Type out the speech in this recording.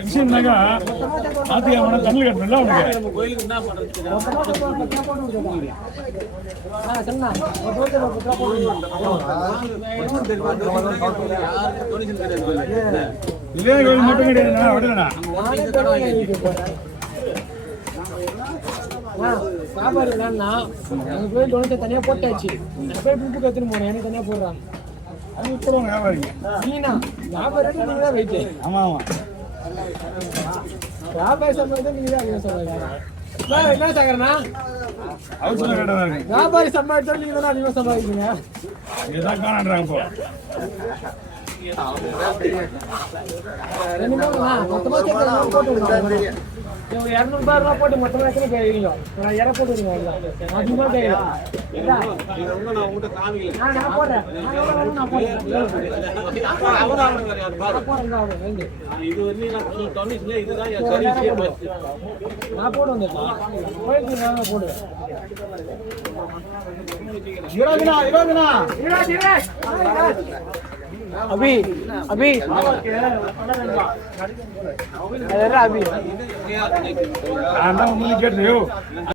விஷயம் தமிழ் கட்டணும்ல இதே கோயில் மட்டும் கிடையாது வியாபாரி என்னன்னா அங்க போய் டொனேட்டை தனியா போட்டாச்சு நான் போய் புக்கு கத்துன்னு போனேன் எனக்கு தனியா போடுறாங்க அது போடுவாங்க வியாபாரிங்க நீனா வியாபாரி நீங்க தான் வெயிட்டு ஆமா ஆமா வியாபாரி சம்பளத்தை நீங்க தான் சொல்லுங்க என்ன சாகரண்ணா அவர் சொல்ல கேட்டதா இருக்கு வியாபாரி சம்பாதிச்சா நீங்க தான் அதிகமாக சம்பாதிக்கீங்க இதுதான் காணாடுறாங்க இப்போ மொத்தமா போட்டு ஒரு 200 ரூபாய் போட்டு மொத்தமா எத்தனை கேட்குறீங்க நான் இற போட்டுருங்க அதிகமா கேட்கலாம் நான் போடுறேன் நான் போடு வந்துட்டேன் போடுவேன் अभी अभी अभी கேட்டு